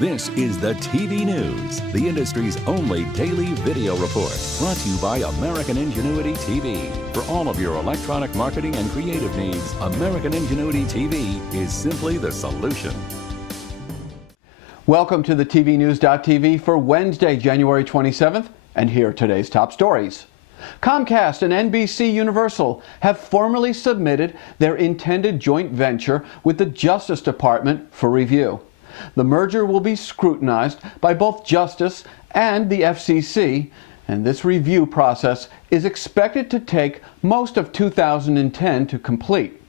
This is the TV News, the industry's only daily video report, brought to you by American Ingenuity TV. For all of your electronic marketing and creative needs, American Ingenuity TV is simply the solution. Welcome to the TVNews.TV for Wednesday, January 27th, and here are today's top stories. Comcast and NBC Universal have formally submitted their intended joint venture with the Justice Department for review. The merger will be scrutinized by both Justice and the FCC, and this review process is expected to take most of 2010 to complete.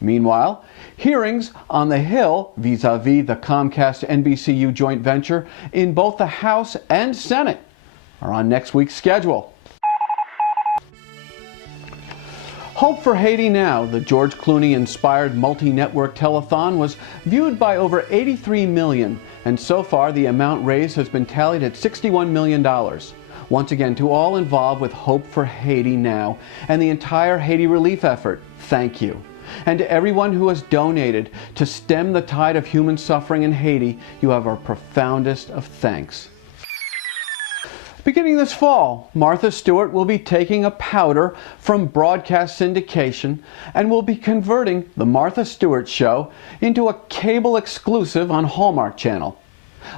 Meanwhile, hearings on the Hill vis-a-vis the Comcast-NBCU joint venture in both the House and Senate are on next week's schedule. Hope for Haiti Now, the George Clooney-inspired multi-network telethon, was viewed by over 83 million, and so far the amount raised has been tallied at $61 million. Once again, to all involved with Hope for Haiti Now and the entire Haiti relief effort, thank you. And to everyone who has donated to stem the tide of human suffering in Haiti, you have our profoundest of thanks. Beginning this fall, Martha Stewart will be taking a powder from broadcast syndication and will be converting The Martha Stewart Show into a cable exclusive on Hallmark Channel.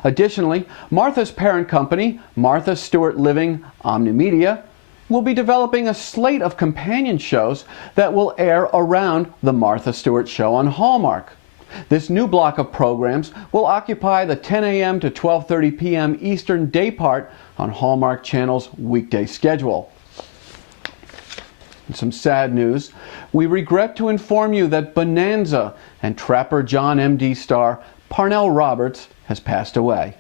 Additionally, Martha's parent company, Martha Stewart Living Omnimedia, will be developing a slate of companion shows that will air around The Martha Stewart Show on Hallmark. This new block of programs will occupy the 10 a.m. to 12:30 p.m. Eastern daypart on Hallmark Channel's weekday schedule. In some sad news, we regret to inform you that Bonanza and Trapper John M.D. star Parnell Roberts has passed away.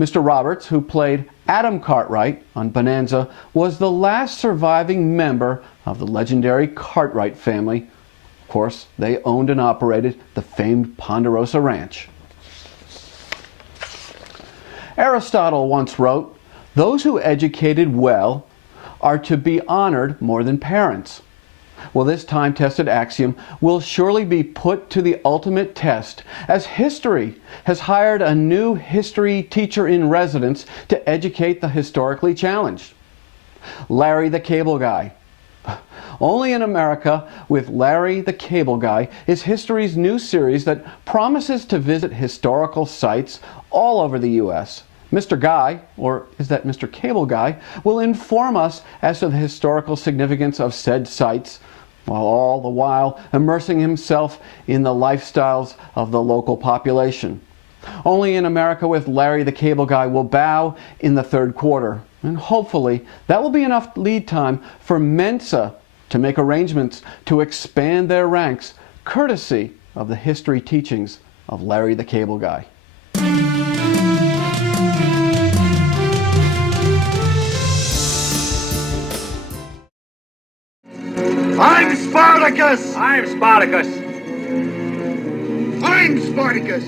Mr. Roberts, who played Adam Cartwright on Bonanza, was the last surviving member of the legendary Cartwright family. Of course, they owned and operated the famed Ponderosa Ranch. Aristotle once wrote, "Those who educated well are to be honored more than parents." Well, this time-tested axiom will surely be put to the ultimate test, as history has hired a new history teacher in residence to educate the historically challenged. Larry the Cable Guy. Only in America, with Larry the Cable Guy, is history's new series that promises to visit historical sites all over the U.S. Mr. Guy, or is that Mr. Cable Guy, will inform us as to the historical significance of said sites, while all the while immersing himself in the lifestyles of the local population. Only in America, with Larry the Cable Guy, will bow in the third quarter, and hopefully that will be enough lead time for Mensa to make arrangements to expand their ranks, courtesy of the history teachings of Larry the Cable Guy. I'm Spartacus! I'm Spartacus! I'm Spartacus!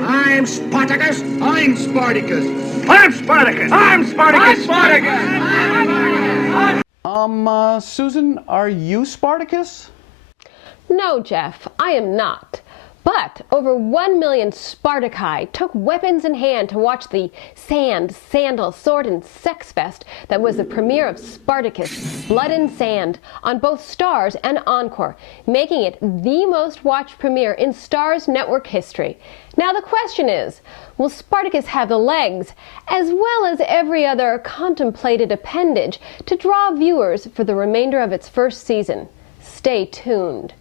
I'm Spartacus! I'm Spartacus! I'm Spartacus! I'm Spartacus! I'm Spartacus! Susan, are you Spartacus? No, Jeff, I am not. But over 1 million Spartaci took weapons in hand to watch the sand, sandal, sword, and sex fest that was the premiere of Spartacus, Blood and Sand, on both Starz and Encore, making it the most watched premiere in Starz network history. Now the question is, will Spartacus have the legs, as well as every other contemplated appendage, to draw viewers for the remainder of its first season? Stay tuned.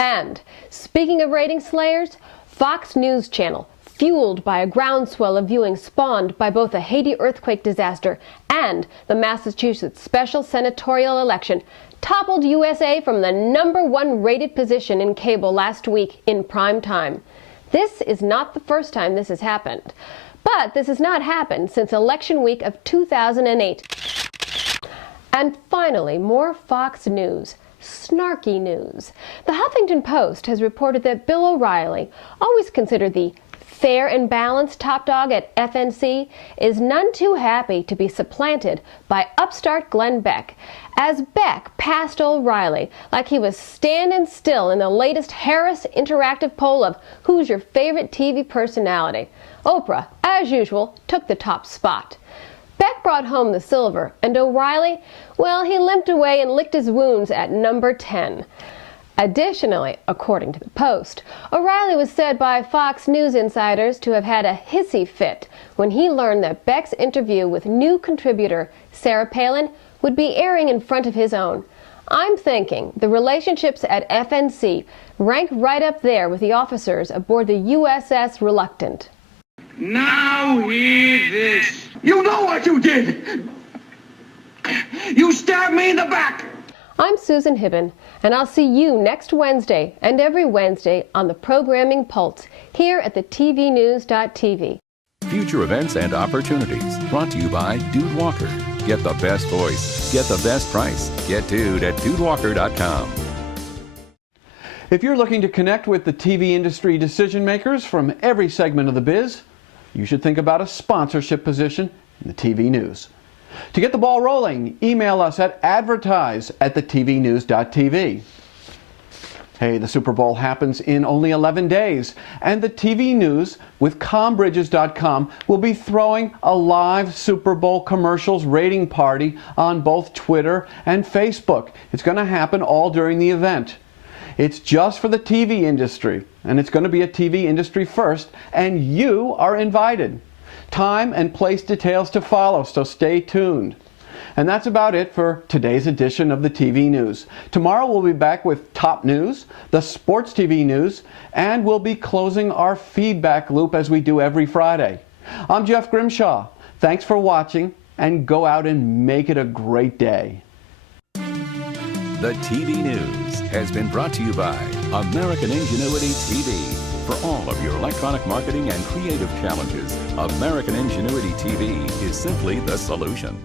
And speaking of rating slayers, Fox News Channel, fueled by a groundswell of viewing spawned by both the Haiti earthquake disaster and the Massachusetts special senatorial election, toppled USA from the #1 rated position in cable last week in prime time. This is not the first time this has happened, but this has not happened since election week of 2008. And finally, more Fox News. Snarky news. The Huffington Post has reported that Bill O'Reilly, always considered the fair and balanced top dog at FNC is none too happy to be supplanted by upstart Glenn Beck, as Beck passed O'Reilly like he was standing still in the latest Harris interactive poll of who's your favorite TV personality. Oprah, as usual, took the top spot. Beck brought home the silver, and O'Reilly, well, he limped away and licked his wounds at number 10. Additionally, according to the Post, O'Reilly was said by Fox News insiders to have had a hissy fit when he learned that Beck's interview with new contributor Sarah Palin would be airing in front of his own. I'm thinking the relationships at FNC rank right up there with the officers aboard the USS Reluctant. Now hear this. You know what you did. You stabbed me in the back. I'm Susan Hibben, and I'll see you next Wednesday and every Wednesday on the Programming Pulse here at the tvnews.tv. Future events and opportunities brought to you by Dude Walker. Get the best voice, get the best price. Get Dude at dudewalker.com. If you're looking to connect with the TV industry decision makers from every segment of the biz, you should think about a sponsorship position in the TV news. To get the ball rolling, email us at advertise@thetvnews.tv. Hey, the Super Bowl happens in only 11 days, and the TV news with combridges.com will be throwing a live Super Bowl commercials rating party on both Twitter and Facebook. It's going to happen all during the event. It's just for the TV industry, and it's going to be a TV industry first, and you are invited. Time and place details to follow, so stay tuned. And that's about it for today's edition of the TV News. Tomorrow we'll be back with top news, the sports TV news, and we'll be closing our feedback loop as we do every Friday. I'm Jeff Grimshaw. Thanks for watching, and go out and make it a great day. The TV News has been brought to you by American Ingenuity TV. For all of your electronic marketing and creative challenges, American Ingenuity TV is simply the solution.